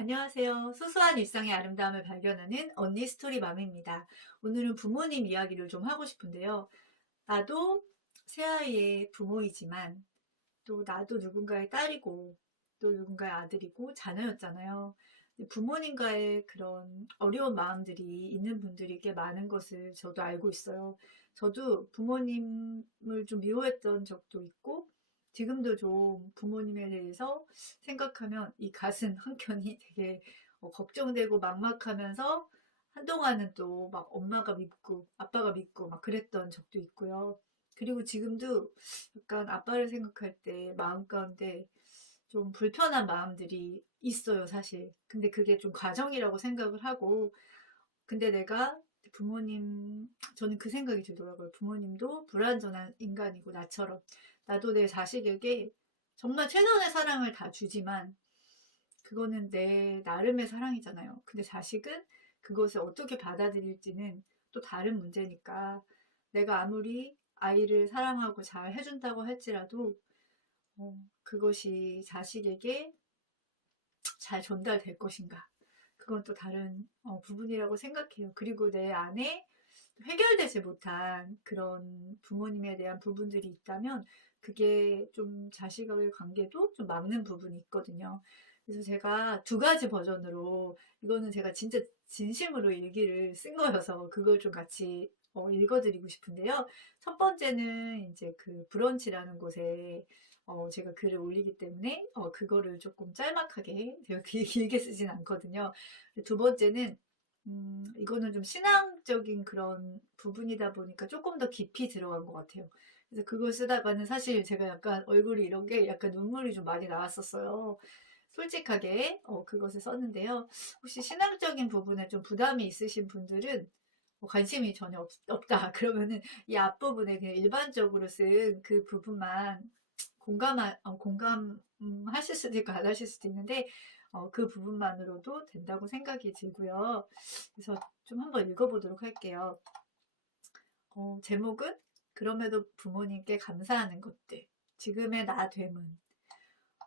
안녕하세요. 소소한 일상의 아름다움을 발견하는 언니 스토리맘입니다. 오늘은 부모님 이야기를 좀 하고 싶은데요. 나도 새아이의 부모이지만 또 나도 누군가의 딸이고 또 누군가의 아들이고 자녀였잖아요. 부모님과의 그런 어려운 마음들이 있는 분들이 꽤 많은 것을 저도 알고 있어요. 저도 부모님을 좀 미워했던 적도 있고 지금도 좀 부모님에 대해서 생각하면 이 가슴 한켠이 되게 걱정되고 막막하면서 한동안은 또 막 엄마가 밉고 아빠가 밉고 막 그랬던 적도 있고요. 그리고 지금도 약간 아빠를 생각할 때 마음 가운데 좀 불편한 마음들이 있어요, 사실. 근데 그게 좀 과정이라고 생각을 하고, 근데 내가 부모님, 저는 그 생각이 들더라고요. 부모님도 불완전한 인간이고, 나처럼. 나도 내 자식에게 정말 최선의 사랑을 다 주지만, 그거는 내 나름의 사랑이잖아요. 근데 자식은 그것을 어떻게 받아들일지는 또 다른 문제니까, 내가 아무리 아이를 사랑하고 잘 해준다고 할지라도, 그것이 자식에게 잘 전달될 것인가. 그건 또 다른 부분이라고 생각해요. 그리고 내 안에 해결되지 못한 그런 부모님에 대한 부분들이 있다면 그게 좀 자식과의 관계도 좀 막는 부분이 있거든요. 그래서 제가 두 가지 버전으로 이거는 제가 진짜 진심으로 일기를 쓴 거여서 그걸 좀 같이 읽어드리고 싶은데요. 첫 번째는 이제 그 브런치라는 곳에 제가 글을 올리기 때문에 그거를 조금 짤막하게 제가 길게 쓰진 않거든요. 두 번째는 이거는 좀 신앙적인 그런 부분이다 보니까 조금 더 깊이 들어간 것 같아요. 그래서 그걸 쓰다가는 사실 제가 약간 얼굴이 이런 게 약간 눈물이 좀 많이 나왔었어요. 솔직하게 그것을 썼는데요. 혹시 신앙적인 부분에 좀 부담이 있으신 분들은 관심이 전혀 없다. 그러면은 이 앞부분에 그냥 일반적으로 쓴 그 부분만 공감하실 수도 있고 안 하실 수도 있는데 그 부분만으로도 된다고 생각이 들고요. 그래서 좀 한번 읽어보도록 할게요. 제목은 그럼에도 부모님께 감사하는 것들. 지금의 나 됨은.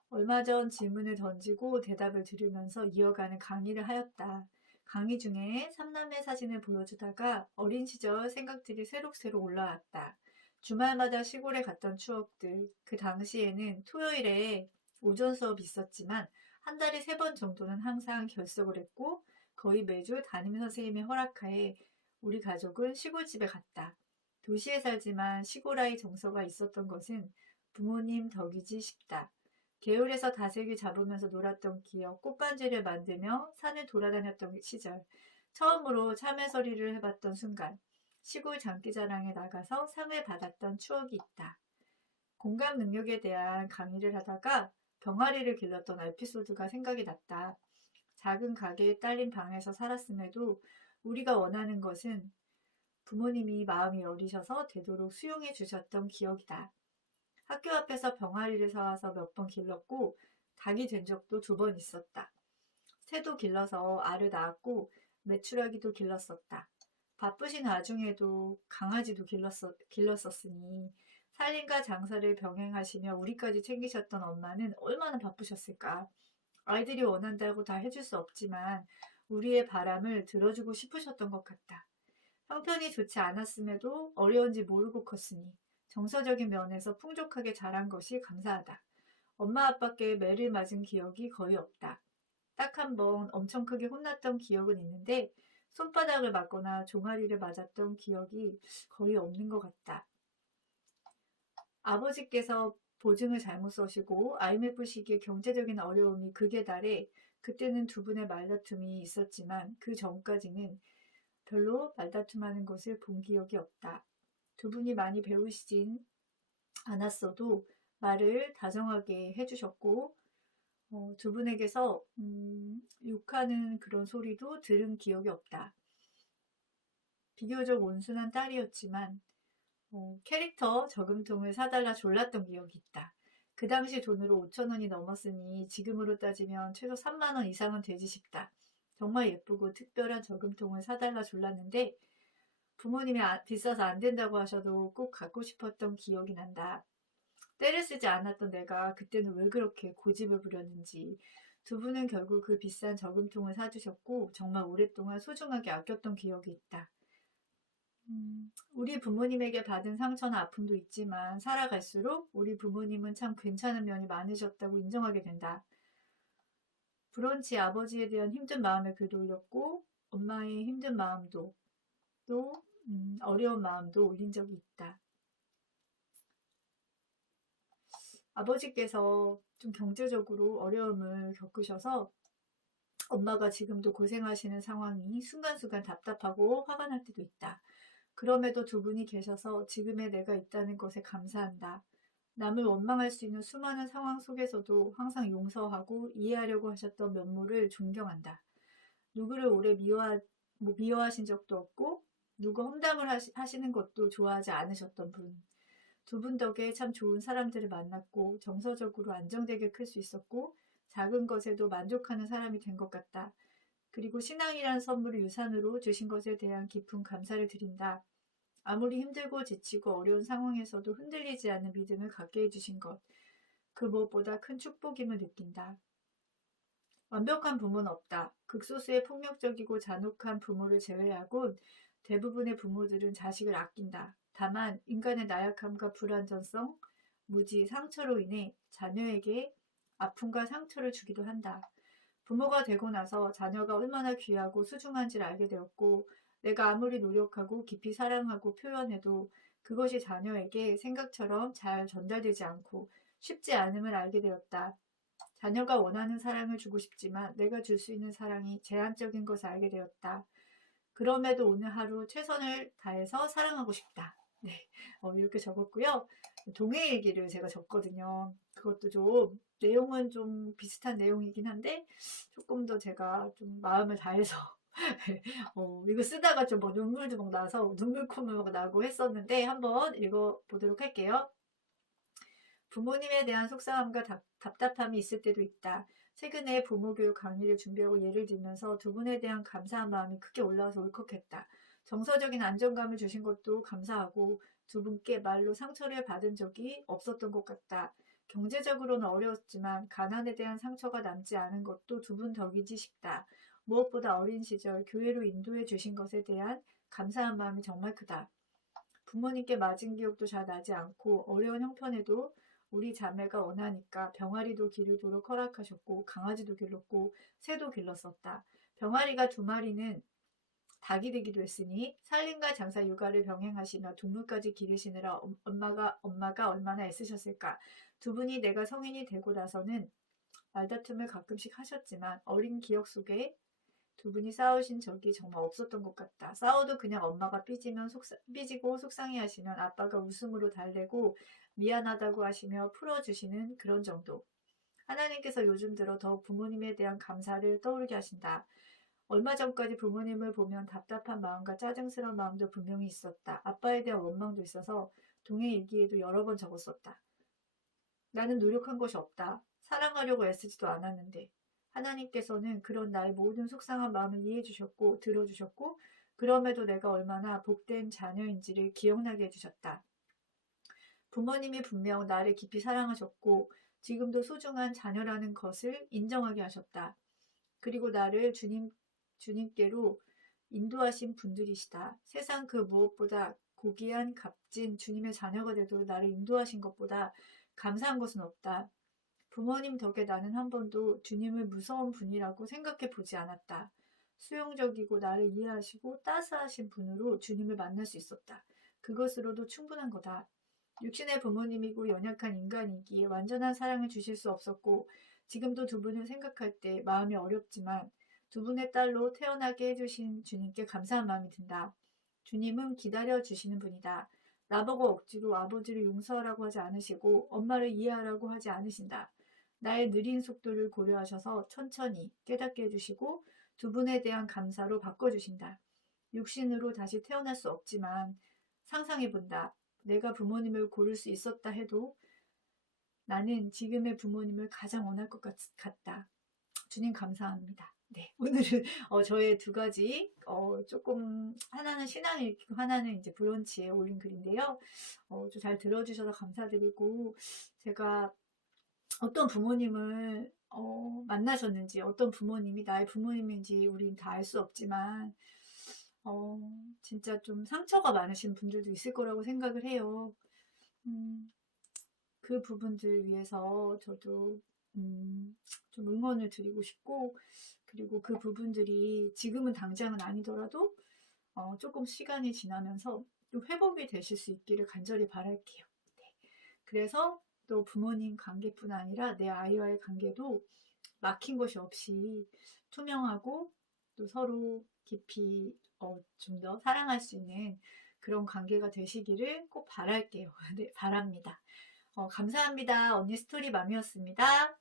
얼마 전 질문을 던지고 대답을 들으면서 이어가는 강의를 하였다. 강의 중에 삼남매 사진을 보여주다가 어린 시절 생각들이 새록새록 올라왔다. 주말마다 시골에 갔던 추억들. 그 당시에는 토요일에 오전 수업이 있었지만 한 달에 3번 정도는 항상 결석을 했고 거의 매주 담임 선생님의 허락하에 우리 가족은 시골집에 갔다. 도시에 살지만 시골아이 정서가 있었던 것은 부모님 덕이지 싶다. 개울에서 다슬기 잡으면서 놀았던 기억, 꽃반지를 만들며 산을 돌아다녔던 시절, 처음으로 참외서리를 해봤던 순간, 시골 장기자랑에 나가서 상을 받았던 추억이 있다. 공감 능력에 대한 강의를 하다가 병아리를 길렀던 에피소드가 생각이 났다. 작은 가게에 딸린 방에서 살았음에도 우리가 원하는 것은 부모님이 마음이 어리셔서 되도록 수용해 주셨던 기억이다. 학교 앞에서 병아리를 사와서 몇 번 길렀고 닭이 된 적도 2번 있었다. 새도 길러서 알을 낳았고 메추라기도 길렀었다. 바쁘신 와중에도 강아지도 길렀었으니 살림과 장사를 병행하시며 우리까지 챙기셨던 엄마는 얼마나 바쁘셨을까. 아이들이 원한다고 다 해줄 수 없지만 우리의 바람을 들어주고 싶으셨던 것 같다. 형편이 좋지 않았음에도 어려운지 모르고 컸으니 정서적인 면에서 풍족하게 자란 것이 감사하다. 엄마 아빠께 매를 맞은 기억이 거의 없다. 딱 한 번 엄청 크게 혼났던 기억은 있는데 손바닥을 맞거나 종아리를 맞았던 기억이 거의 없는 것 같다. 아버지께서 보증을 잘못 써시고 IMF 시기에 경제적인 어려움이 극에 달해 그때는 두 분의 말다툼이 있었지만 그 전까지는 별로 말다툼하는 것을 본 기억이 없다. 두 분이 많이 배우시진 않았어도 말을 다정하게 해주셨고 두 분에게서 욕하는 그런 소리도 들은 기억이 없다. 비교적 온순한 딸이었지만 캐릭터 저금통을 사달라 졸랐던 기억이 있다. 그 당시 돈으로 5천 원이 넘었으니 지금으로 따지면 최소 3만 원 이상은 되지 싶다. 정말 예쁘고 특별한 저금통을 사달라 졸랐는데 부모님이 비싸서 안 된다고 하셔도 꼭 갖고 싶었던 기억이 난다. 때를 쓰지 않았던 내가 그때는 왜 그렇게 고집을 부렸는지 두 분은 결국 그 비싼 저금통을 사주셨고 정말 오랫동안 소중하게 아꼈던 기억이 있다. 우리 부모님에게 받은 상처나 아픔도 있지만 살아갈수록 우리 부모님은 참 괜찮은 면이 많으셨다고 인정하게 된다. 브런치 아버지에 대한 힘든 마음에 글도 올렸고 엄마의 힘든 마음도 또 어려운 마음도 올린 적이 있다. 아버지께서 좀 경제적으로 어려움을 겪으셔서 엄마가 지금도 고생하시는 상황이 순간순간 답답하고 화가 날 때도 있다. 그럼에도 두 분이 계셔서 지금의 내가 있다는 것에 감사한다. 남을 원망할 수 있는 수많은 상황 속에서도 항상 용서하고 이해하려고 하셨던 면모를 존경한다. 누구를 오래 미워하신 적도 없고 누구 험담을 하시는 것도 좋아하지 않으셨던 분. 두 분 덕에 참 좋은 사람들을 만났고 정서적으로 안정되게 클 수 있었고 작은 것에도 만족하는 사람이 된 것 같다. 그리고 신앙이란 선물을 유산으로 주신 것에 대한 깊은 감사를 드린다. 아무리 힘들고 지치고 어려운 상황에서도 흔들리지 않는 믿음을 갖게 해주신 것. 그 무엇보다 큰 축복임을 느낀다. 완벽한 부모는 없다. 극소수의 폭력적이고 잔혹한 부모를 제외하곤 대부분의 부모들은 자식을 아낀다. 다만 인간의 나약함과 불완전성, 무지, 상처로 인해 자녀에게 아픔과 상처를 주기도 한다. 부모가 되고 나서 자녀가 얼마나 귀하고 소중한지를 알게 되었고 내가 아무리 노력하고 깊이 사랑하고 표현해도 그것이 자녀에게 생각처럼 잘 전달되지 않고 쉽지 않음을 알게 되었다. 자녀가 원하는 사랑을 주고 싶지만 내가 줄 수 있는 사랑이 제한적인 것을 알게 되었다. 그럼에도 오늘 하루 최선을 다해서 사랑하고 싶다. 네, 이렇게 적었고요. 동해일기를 제가 적거든요. 그것도 좀 내용은 좀 비슷한 내용이긴 한데 조금 더 제가 좀 마음을 다해서 이거 쓰다가 좀 뭐 눈물도 막 나서 눈물 콧물 막 나고 했었는데 한번 읽어보도록 할게요. 부모님에 대한 속상함과 답답함이 있을 때도 있다. 최근에 부모교육 강의를 준비하고 예를 들면서 두 분에 대한 감사한 마음이 크게 올라와서 울컥했다. 정서적인 안정감을 주신 것도 감사하고 두 분께 말로 상처를 받은 적이 없었던 것 같다. 경제적으로는 어려웠지만 가난에 대한 상처가 남지 않은 것도 두 분 덕이지 싶다. 무엇보다 어린 시절 교회로 인도해 주신 것에 대한 감사한 마음이 정말 크다. 부모님께 맞은 기억도 잘 나지 않고 어려운 형편에도 우리 자매가 원하니까 병아리도 기르도록 허락하셨고 강아지도 길렀고 새도 길렀었다. 병아리가 2마리는 닭이 되기도 했으니 살림과 장사 육아를 병행하시며 동물까지 기르시느라 엄마가 얼마나 애쓰셨을까. 두 분이 내가 성인이 되고 나서는 말다툼을 가끔씩 하셨지만 어린 기억 속에 두 분이 싸우신 적이 정말 없었던 것 같다. 싸워도 그냥 엄마가 삐지고 속상해하시면 아빠가 웃음으로 달래고 미안하다고 하시며 풀어주시는 그런 정도. 하나님께서 요즘 들어 더욱 부모님에 대한 감사를 떠오르게 하신다. 얼마 전까지 부모님을 보면 답답한 마음과 짜증스러운 마음도 분명히 있었다. 아빠에 대한 원망도 있어서 동해 일기에도 여러 번 적었었다. 나는 노력한 것이 없다. 사랑하려고 애쓰지도 않았는데. 하나님께서는 그런 나의 모든 속상한 마음을 이해해 주셨고 들어주셨고 그럼에도 내가 얼마나 복된 자녀인지를 기억나게 해주셨다. 부모님이 분명 나를 깊이 사랑하셨고 지금도 소중한 자녀라는 것을 인정하게 하셨다. 그리고 나를 주님께로 인도하신 분들이시다. 세상 그 무엇보다 고귀한 값진 주님의 자녀가 되도록 나를 인도하신 것보다 감사한 것은 없다. 부모님 덕에 나는 한 번도 주님을 무서운 분이라고 생각해 보지 않았다. 수용적이고 나를 이해하시고 따스하신 분으로 주님을 만날 수 있었다. 그것으로도 충분한 거다. 육신의 부모님이고 연약한 인간이기에 완전한 사랑을 주실 수 없었고 지금도 두 분을 생각할 때 마음이 어렵지만 두 분의 딸로 태어나게 해주신 주님께 감사한 마음이 든다. 주님은 기다려주시는 분이다. 나보고 억지로 아버지를 용서하라고 하지 않으시고 엄마를 이해하라고 하지 않으신다. 나의 느린 속도를 고려하셔서 천천히 깨닫게 해주시고 두 분에 대한 감사로 바꿔주신다. 육신으로 다시 태어날 수 없지만 상상해본다. 내가 부모님을 고를 수 있었다 해도 나는 지금의 부모님을 가장 원할 것 같다. 주님 감사합니다. 네, 오늘은 저의 2가지 조금 하나는 신앙 읽기고 하나는 이제 브런치에 올린 글인데요. 좀 잘 들어주셔서 감사드리고 제가 어떤 부모님을 만나셨는지, 어떤 부모님이 나의 부모님인지 우린 다 알 수 없지만, 어, 진짜 좀 상처가 많으신 분들도 있을 거라고 생각을 해요. 그 부분들 위해서 저도 좀 응원을 드리고 싶고, 그리고 그 부분들이 지금은 당장은 아니더라도 조금 시간이 지나면서 좀 회복이 되실 수 있기를 간절히 바랄게요. 네. 그래서 또 부모님 관계뿐 아니라 내 아이와의 관계도 막힌 것이 없이 투명하고 또 서로 깊이 좀 더 사랑할 수 있는 그런 관계가 되시기를 꼭 바랄게요. 네, 바랍니다. 감사합니다. 언니 스토리맘이었습니다.